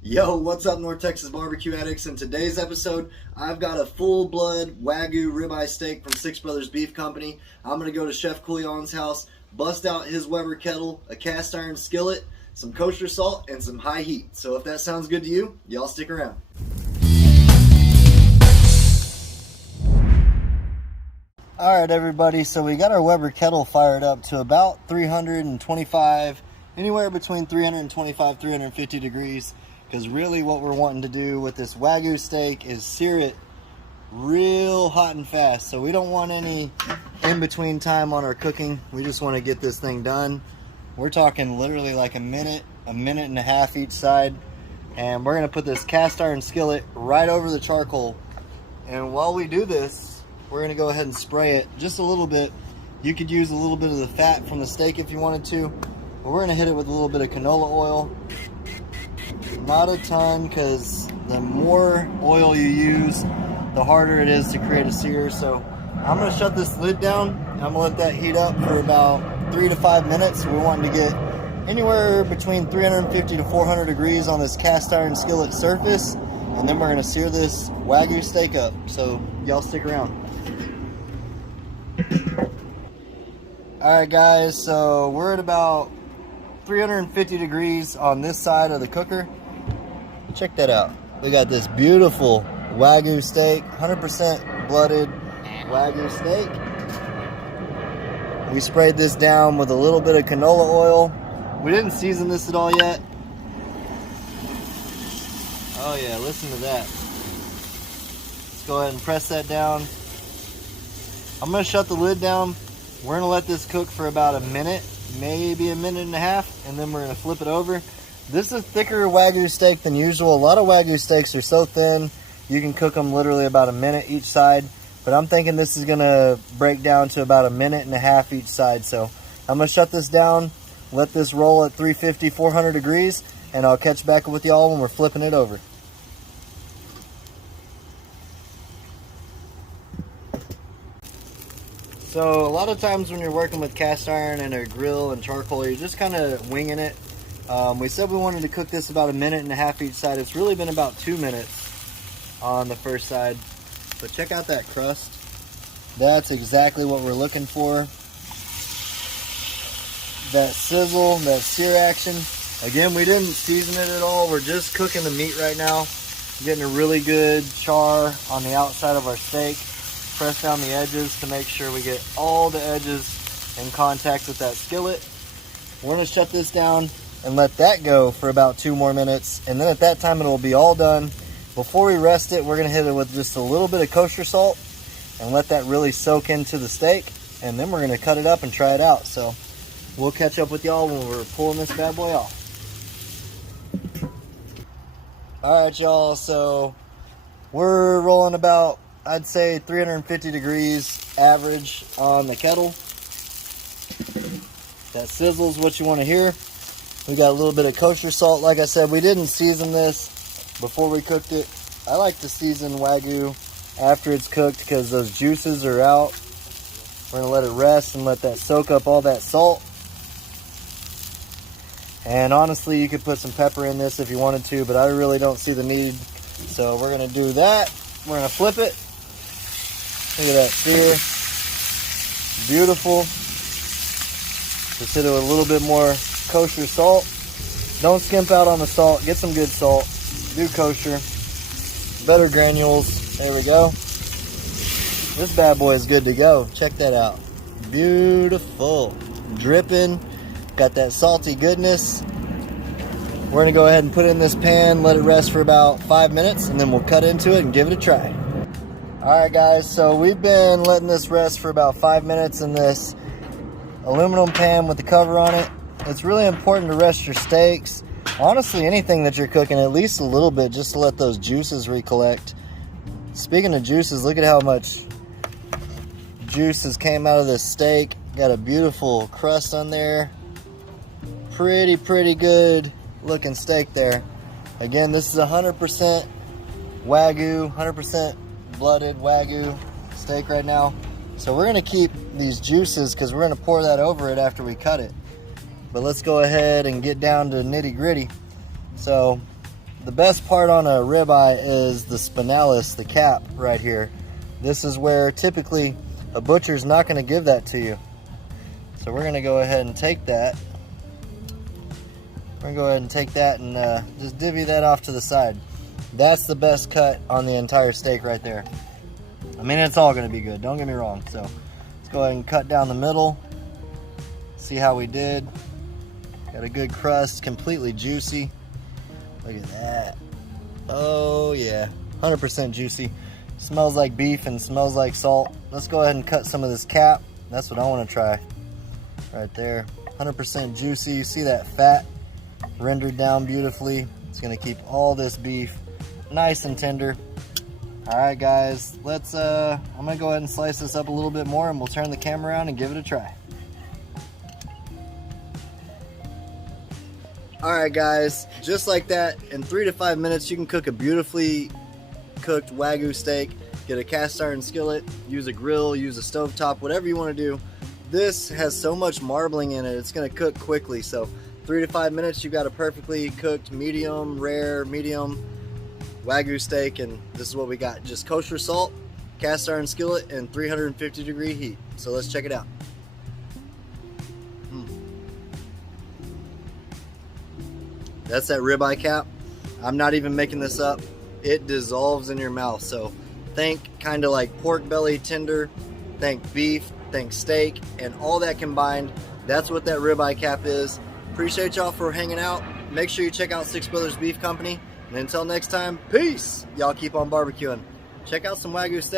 Yo, what's up, North Texas barbecue addicts? In today's episode, I've got a full-blood Wagyu ribeye steak from Six Brothers Beef Company. I'm going to go to Chef Couillon's house, bust out his Weber Kettle, a cast iron skillet, some kosher salt, and some high heat. So if that sounds good to you, y'all stick around. Alright everybody, so we got our Weber Kettle fired up to about 325, anywhere between 325 350 degrees. Because really what we're wanting to do with this Wagyu steak is sear it real hot and fast. So we don't want any in-between time on our cooking. We just want to get this thing done. We're talking literally like a minute and a half each side. And we're going to put this cast iron skillet right over the charcoal. And while we do this, we're going to go ahead and spray it just a little bit. You could use a little bit of the fat from the steak if you wanted to. But we're going to hit it with a little bit of canola oil. Not a ton, because the more oil you use, the harder it is to create a sear. So I'm going to shut this lid down. I'm going to let that heat up for about 3 to 5 minutes. We're wanting to get anywhere between 350 to 400 degrees on this cast iron skillet surface. And then we're going to sear this Wagyu steak up. So y'all stick around. Alright guys, so we're at about 350 degrees on this side of the cooker. Check that out. We got this beautiful Wagyu steak, 100% blooded Wagyu steak. We sprayed this down with a little bit of canola oil. We didn't season this at all yet. Oh yeah, listen to that. Let's go ahead and press that down. I'm going to shut the lid down. We're going to let this cook for about a minute, maybe a minute and a half, and then we're going to flip it over. This is a thicker Wagyu steak than usual. A lot of Wagyu steaks are so thin, you can cook them literally about a minute each side. But I'm thinking this is going to break down to about a minute and a half each side. So I'm going to shut this down, let this roll at 350, 400 degrees, and I'll catch back with y'all when we're flipping it over. So a lot of times when you're working with cast iron and a grill and charcoal, you're just kind of winging it. We said we wanted to cook this about a minute and a half each side. It's really been about 2 minutes on the first side. But check out that crust. That's exactly what we're looking for. That sizzle, that sear action. Again, we didn't season it at all. We're just cooking the meat right now. Getting a really good char on the outside of our steak. Press down the edges to make sure we get all the edges in contact with that skillet. We're going to shut this down and let that go for about 2 more minutes, and then at that time it will be all done. Before we rest it, we're going to hit it with just a little bit of kosher salt and let that really soak into the steak, and then we're going to cut it up and try it out. So we'll catch up with y'all when we're pulling this bad boy off. Alright y'all, so we're rolling about, I'd say 350 degrees average on the kettle. That sizzle's what you want to hear. We got a little bit of kosher salt. Like I said, we didn't season this before we cooked it. I like to season Wagyu after it's cooked because those juices are out. We're going to let it rest and let that soak up all that salt. And honestly, you could put some pepper in this if you wanted to, but I really don't see the need. So we're going to do that. We're going to flip it. Look at that sear. Beautiful. Just hit it with a little bit more kosher salt. Don't skimp out on the salt. Get some good salt. Do kosher. Better granules. There we go. This bad boy is good to go. Check that out. Beautiful. Dripping. Got that salty goodness. We're going to go ahead and put it in this pan, let it rest for about 5 minutes, and then we'll cut into it and give it a try. Alright guys, so we've been letting this rest for about 5 minutes in this aluminum pan with the cover on it. It's really important to rest your steaks. Honestly, anything that you're cooking, at least a little bit, just to let those juices recollect. Speaking of juices, look at how much juices came out of this steak. Got a beautiful crust on there. Pretty good looking steak there. Again, this is 100% Wagyu, 100% blooded Wagyu steak right now. So we're going to keep these juices because we're going to pour that over it after we cut it. But let's go ahead and get down to nitty gritty. So the best part on a ribeye is the spinalis, the cap right here. This is where typically a butcher's not going to give that to you. So we're going to go ahead and take that. We're going to go ahead and take that and just divvy that off to the side. That's the best cut on the entire steak right there. I mean, it's all going to be good, don't get me wrong. So let's go ahead and cut down the middle. See how we did. Got a good crust, completely juicy. Look at that. Oh yeah, 100% juicy. Smells like beef and smells like salt. Let's go ahead and cut some of this cap. That's what I want to try. Right there, 100% juicy. You see that fat rendered down beautifully. It's gonna keep all this beef nice and tender. All right, guys, let's. I'm gonna go ahead and slice this up a little bit more, and we'll turn the camera around and give it a try. All right, guys, just like that, in 3 to 5 minutes, you can cook a beautifully cooked Wagyu steak. Get a cast iron skillet, use a grill, use a stovetop, whatever you want to do. This has so much marbling in it, it's going to cook quickly. So 3 to 5 minutes, you've got a perfectly cooked medium, rare, medium Wagyu steak, and this is what we got. Just kosher salt, cast iron skillet, and 350-degree heat. So let's check it out. That's that ribeye cap. I'm not even making this up. It dissolves in your mouth. So think kind of like pork belly tender, think beef, think steak, and all that combined. That's what that ribeye cap is. Appreciate y'all for hanging out. Make sure you check out Six Brothers Beef Company. And until next time, peace. Y'all keep on barbecuing. Check out some Wagyu steak.